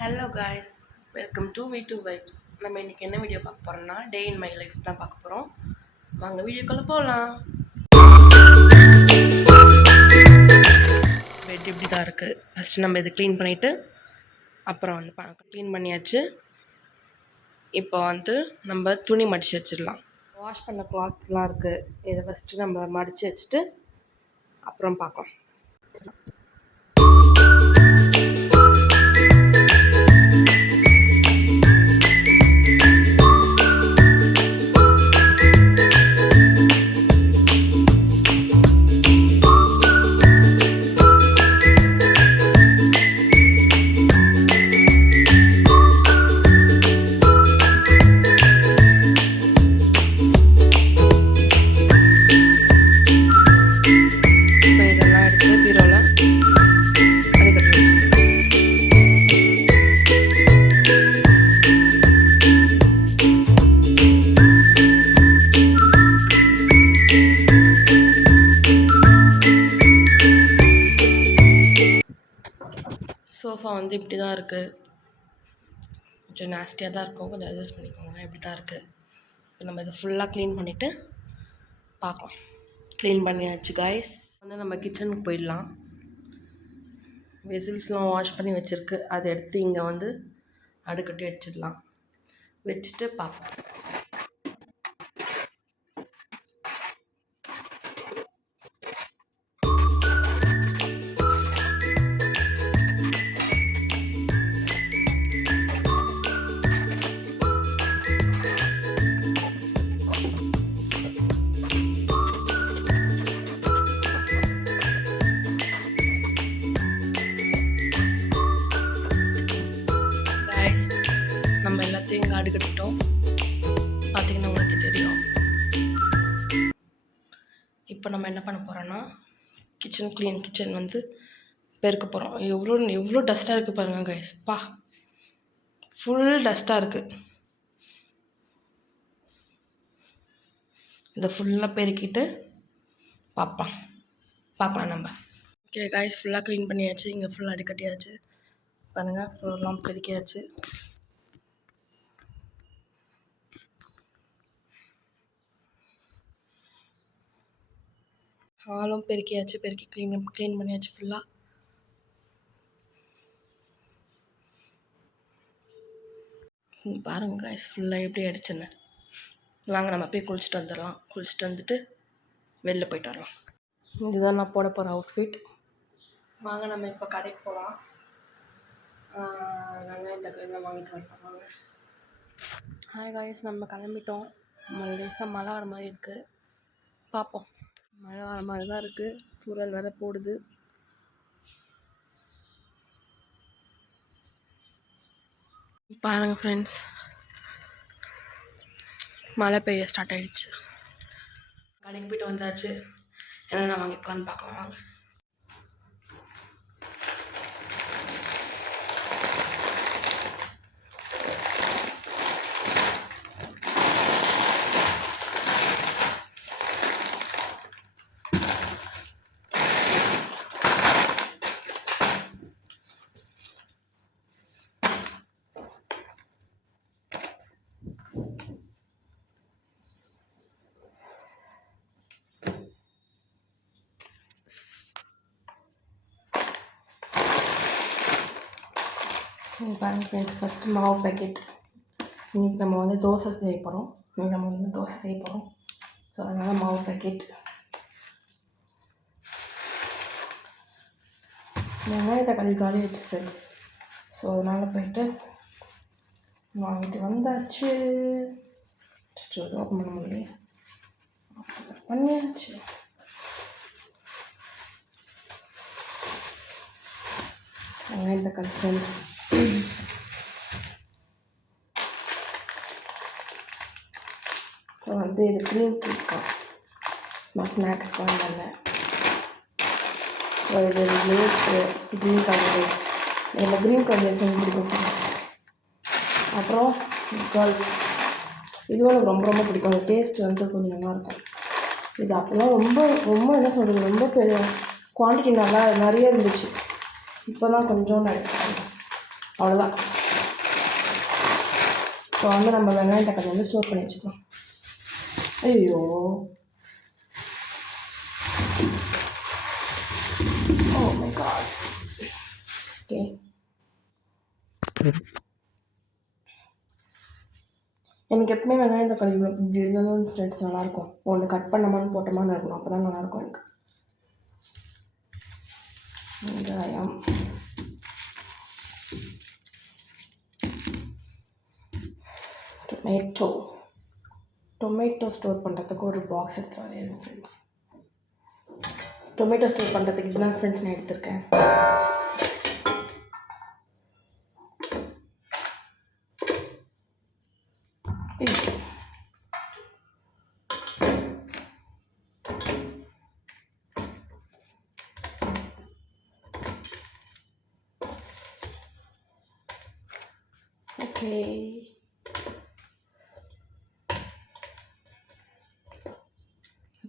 Hello guys, welcome to we two vibes. நம்ம இன்றைக்கி என்ன வீடியோ பார்க்க போகிறோம்னா டே இன் மை லைஃப் தான் பார்க்க போகிறோம். வாங்க வீடியோக்குள்ளே போகலாம். பெட் இப்படி தான் இருக்குது. ஃபஸ்ட்டு நம்ம இதை க்ளீன் பண்ணிவிட்டு அப்புறம் க்ளீன் பண்ணியாச்சு. இப்போ நம்ம துணி மடித்து வச்சிடலாம். வாஷ் பண்ண கிளாத்ஸ்லாம் இருக்குது. இதை ஃபஸ்ட்டு நம்ம மடித்து வச்சுட்டு அப்புறம் பார்க்கலாம். சோஃபா இப்படி தான் இருக்குது. கொஞ்சம் நாஸ்டியாக தான் இருக்கும், கொஞ்சம் அட்ஜஸ்ட் பண்ணிக்கோங்க. இப்படி தான் இருக்குது. இப்போ நம்ம இதை ஃபுல்லாக க்ளீன் பண்ணிவிட்டு பார்க்கலாம். க்ளீன் பண்ணியாச்சு காய்ஸ். நம்ம கிச்சனுக்கு போயிடலாம். வெசில்ஸ்லாம் வாஷ் பண்ணி வச்சுருக்கு. அதை எடுத்து இங்கே அடுக்கட்டி வச்சிடலாம். வச்சுட்டு பார்ப்போம். நம்ம எல்லாத்தையும் இங்கே அடுக்கிட்டோம். பார்த்திங்கன்னா உங்களுக்கு தெரியும். இப்போ நம்ம என்ன பண்ண போகிறோன்னா கிச்சன் பெருக்க போகிறோம். எவ்வளோ டஸ்ட்டாக இருக்குது பாருங்கள் கைஸ். ஃபுல் டஸ்ட்டாக இருக்குது. இதை ஃபுல்லாக பெருக்கிட்டு பார்க்கலாம் நம்ம. ஓகே கைஸ், ஃபுல்லாக க்ளீன் பண்ணியாச்சு. இங்கே ஃபுல்லாக அடுக்கட்டியாச்சு. பாருங்கள், ஃபுல்லாம் பெருக்கியாச்சு. ஹாலும் பெருக்கியாச்சு. க்ளீன் பண்ணியாச்சு ஃபுல்லாக. பாருங்க கைஸ், ஃபுல்லாக எப்படி அடிச்சுன்னு. வாங்க நம்ம போய் குளிச்சுட்டு வந்துடலாம். குளிச்சுட்டு வந்துட்டு வெளில போய்ட்டு வரலாம். இதுதான் நான் போட போகிற அவுட்ஃபிட். வாங்க நம்ம இப்போ கடைக்கு போகலாம். நாங்கள் இந்த கடையில் வாங்கிட்டு வரலாம். ஹாய் காய்ஸ், நம்ம கிளம்பிட்டோம். லேசாக மழை வர மாதிரி இருக்குது. பார்ப்போம். மழை வர மாதிரி தான் இருக்குது. தூறல் வேறு போடுது. பாருங்கள் ஃப்ரெண்ட்ஸ், மழை பெய்ய ஸ்டார்ட் ஆகிடுச்சு. கடைக்கு போய்ட்டு வந்தாச்சு. என்னென்ன வாங்கிக்கலான்னு பார்க்கலாம் வாங்க. பாருங்க ஃப்ரெண்ட்ஸ், ஃபஸ்ட்டு மாவு பேக்கெட். இன்றைக்கி நம்ம தோசை செய்ய போகிறோம். ஸோ அதனால் மாவு பேக்கெட். வெங்காய தக்காளி காலி வச்சு ஃப்ரெண்ட்ஸ். ஸோ அதனால் போய்ட்டு வாங்கிட்டு வந்தாச்சு. ஓப்பன் பண்ண முடியல, பண்ணியாச்சு. வெங்காய தக்காளி ஃப்ரெண்ட்ஸ். ஸோ இது க்ரீம் கேக்கா நான் ஸ்நாக்ஸ் பண்ணல. ஸோ இது லேஸு க்ரீன் கலர். எனக்கு க்ரீன் கலர் பிடிக்கும். அப்புறம் கேர்ள்ஸ் இதுவும் எனக்கு ரொம்ப ரொம்ப பிடிக்கும். அந்த டேஸ்ட் கொஞ்சம் நல்லாயிருக்கும். இது அப்போலாம் ரொம்ப ரொம்ப என்ன சொல்கிறது, ரொம்ப பெரிய குவான்டிட்டி நிறைய இருந்துச்சு. இப்போ தான் கொஞ்சம் ஆகிடுச்சு. அவ்வளோதான். இப்போ வந்து நம்ம வெங்காயம் தக்காளி வந்து ஸ்டோர் பண்ணி வச்சுக்கலாம். ஐயோ, ஓ மை காட். ஓகே, எனக்கு எப்பவுமே வெங்காயம் தக்காளி இப்படி இருந்தாலும் ஃப்ரெண்ட்ஸ் நல்லாயிருக்கும். ஒன்று கட் பண்ணமான்னு போட்டோமான்னு இருக்கணும், அப்போ தான் நல்லாயிருக்கும் எனக்கு. வெங்காயம், டொமேட்டோ ஸ்டோர் பண்ணுறதுக்கு ஒரு பாக்ஸ் எடுத்து வரேன் ஃப்ரெண்ட்ஸ். டொமேட்டோ ஸ்டோர் பண்ணுறதுக்கு இதுதான் ஃப்ரெண்ட்ஸ் நான் எடுத்திருக்கேன். ஓகே,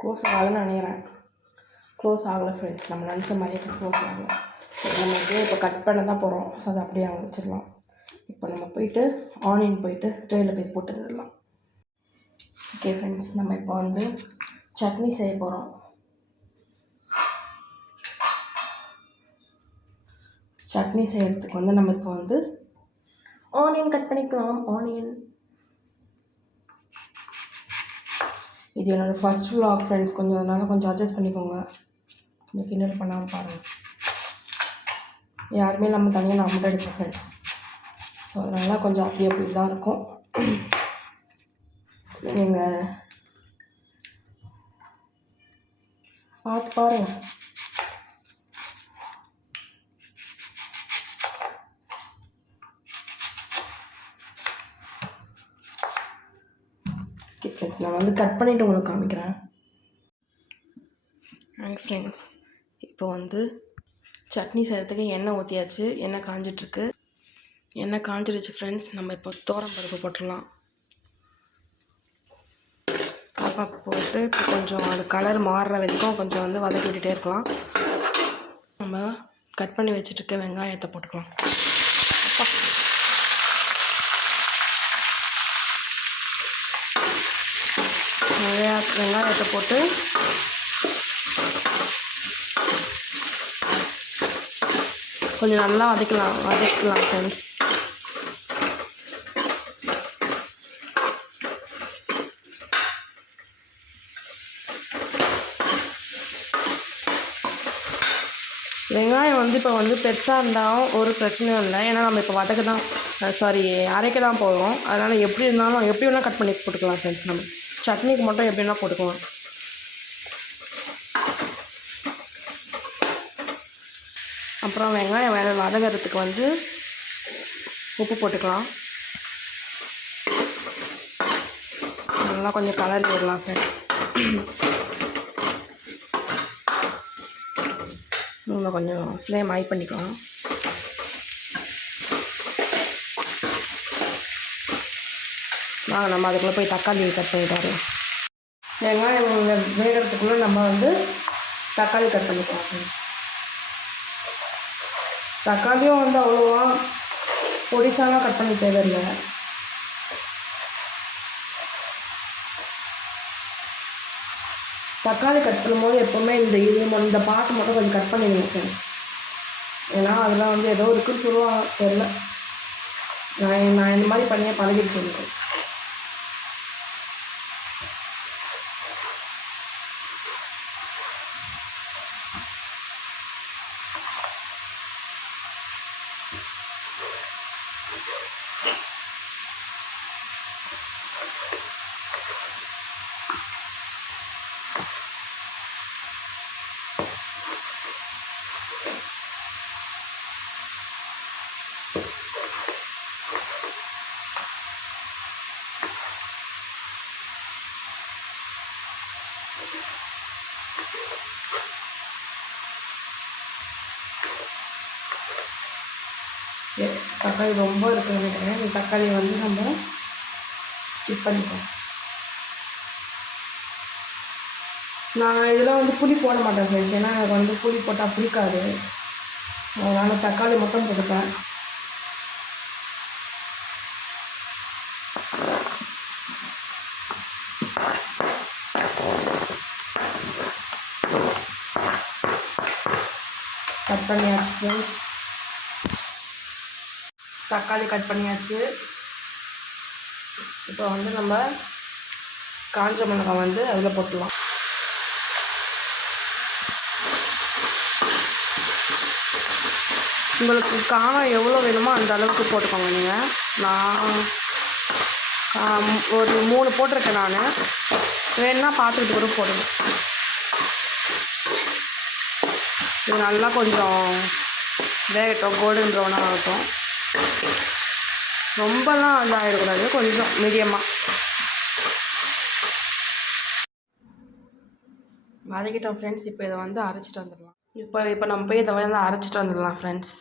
க்ளோஸ் ஆகலைன்னு நினைக்கிறேன். க்ளோஸ் ஆகலை ஃப்ரெண்ட்ஸ், நம்ம நினச்ச மாதிரியே க்ளோஸ் ஆகலை. நம்ம அப்படியே இப்போ கட் பண்ண தான் போகிறோம். ஸோ அதை அப்படியே அங்கே வச்சிடலாம். இப்போ நம்ம போயிட்டு ஆனியன் போயிட்டு ட்ரெயினில் போய் போட்டுடலாம். ஓகே ஃப்ரெண்ட்ஸ், நம்ம இப்போ வந்து சட்னி செய்ய போகிறோம். சட்னி செய்கிறதுக்கு வந்து நம்ம இப்போ வந்து ஆனியன் கட் பண்ணிக்கலாம். ஆனியன், இது என்னோடய ஃபஸ்ட் vlog ஃப்ரெண்ட்ஸ், கொஞ்சம் அதனால் கொஞ்சம் அட்ஜஸ்ட் பண்ணிக்கோங்க. கொஞ்சம் கிண்டல் பண்ணாமல் பாருங்கள். யாருமே நம்ம தனியாக நான் மட்டும் எடுப்பேன் ஃப்ரெண்ட்ஸ். ஸோ அதனால் கொஞ்சம் அப்படி தான் இருக்கும். நீங்கள் பார்த்து பாருங்கள். ஓகே ஃப்ரெண்ட்ஸ், நான் வந்து கட் பண்ணிவிட்டு உங்களுக்கு காமிக்கிறேன். ஃப்ரெண்ட்ஸ், இப்போ வந்து சட்னி செய்கிறதுக்கு எண்ணெய் ஊற்றியாச்சு. எண்ணெய் காஞ்சிட்ருக்கு. எண்ணெய் காஞ்சிடுச்சு ஃப்ரெண்ட்ஸ். நம்ம இப்போ பருப்பு போட்டுடலாம். பருப்பு போட்டு இப்போ கொஞ்சம் அது கலர் மாறுற வரைக்கும் கொஞ்சம் வந்து வதக்கி விட்டுட்டே இருக்கலாம். நம்ம கட் பண்ணி வச்சுட்டுருக்க வெங்காயத்தை போட்டுக்கலாம். வெங்காயத்தை போட்டு கொஞ்சம் நல்லா வதக்கலாம் ஃப்ரெண்ட்ஸ். வெங்காயம் வந்து இப்போ வந்து பெருசாக இருந்தாலும் ஒரு பிரச்சனையும் இல்லை. ஏன்னா நம்ம இப்போ அரைக்க தான் போகிறோம். அதனால் எப்படி வேணால் கட் பண்ணி போட்டுக்கலாம் ஃப்ரெண்ட்ஸ். நம்ம சட்னிக்கு மட்டும் எப்படி வேணால் போட்டுக்கலாம். அப்புறம் வெங்காயம் வதங்கிறதுக்கு வந்து உப்பு போட்டுக்கலாம். நல்லா கொஞ்சம் கலரி விடலாம் ஃப்ரெண்ட்ஸ். இன்னும் கொஞ்சம் ஃப்ளேம் ஹை பண்ணிக்கலாம். வாங்க நம்ம அதுக்குள்ளே போய் தக்காளி கட் பண்ணிட்டாரு. வெங்காயம் வேகிறதுக்குள்ளே நம்ம வந்து தக்காளி கட் பண்ணிக்கலாம் ஃப்ரெண்ட்ஸ். தக்காளியும் வந்து அவ்வளோவா பொடிசாலாம் கட் பண்ணி தேவையில்லை. தக்காளி கட் பண்ணும்போது எப்போவுமே இந்த பாட்டு மட்டும் கொஞ்சம் கட் பண்ணிடுங்க ஃப்ரெண்ட்ஸ். ஏன்னா அதெல்லாம் வந்து ஏதோ இருக்குன்னு சொல்லுவாங்க, தெரியல. நான் இந்த மாதிரி பண்ணியே பழகிடுச்சு எனக்கு. தக்காளி ரொம்ப இருக்குன்னு நினைக்கிறேன். இந்த தக்காளி வந்து நம்ம ஸ்கிப் பண்ணிப்போம். நான் இதில் வந்து புளி போட மாட்டேன் ஃப்ரெண்ட்ஸ். ஏன்னா எனக்கு வந்து புளி போட்டால் பிடிக்காது. அதனால் தக்காளி மட்டும் போட்டுப்பேன். கட் பண்ணியாச்சு ஃப்ரெண்ட்ஸ். தக்காளி கட் பண்ணியாச்சு. இப்போ வந்து நம்ம காஞ்ச மிளகாய் வந்து அதில் போட்டுடலாம். உங்களுக்கு காரம் எவ்வளோ வேணுமோ அந்த அளவுக்கு போட்டுக்கோங்க நீங்கள். நான் ஒரு 3 போட்டிருக்கேன். நான் வேணுன்னா பார்த்துக்கிட்டு கூட போடுங்க. இது நல்லா கொஞ்சம் வேகட்டும், கோல்டன் ப்ரௌனாக ஆகட்டும். ரொம்பலாம் இதாகிடக்கூடாது, கொஞ்சம் மீடியமாக வதக்கிட்டோம் ஃப்ரெண்ட்ஸ். இப்போ இதை வந்து அரைச்சிட்டு வந்துடலாம். இப்போ நம்ம போய் இதை வந்து அரைச்சிட்டு வந்துடலாம் ஃப்ரெண்ட்ஸ்.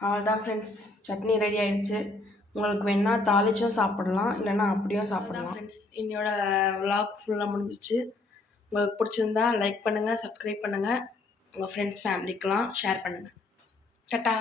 அவ்வளோதான் ஃப்ரெண்ட்ஸ், சட்னி ரெடி ஆகிடுச்சு. உங்களுக்கு வேணால் தாளிச்சும் சாப்பிடலாம், இல்லைன்னா அப்படியும் சாப்பிடலாம். ஃப்ரெண்ட்ஸ், என்னோட விலாக் ஃபுல்லாக முடிஞ்சிச்சு. உங்களுக்கு பிடிச்சிருந்தா லைக் பண்ணுங்கள், சப்ஸ்கிரைப் பண்ணுங்கள், உங்கள் ஃப்ரெண்ட்ஸ் ஃபேமிலிக்கெலாம் ஷேர் பண்ணுங்கள். டாட்டா.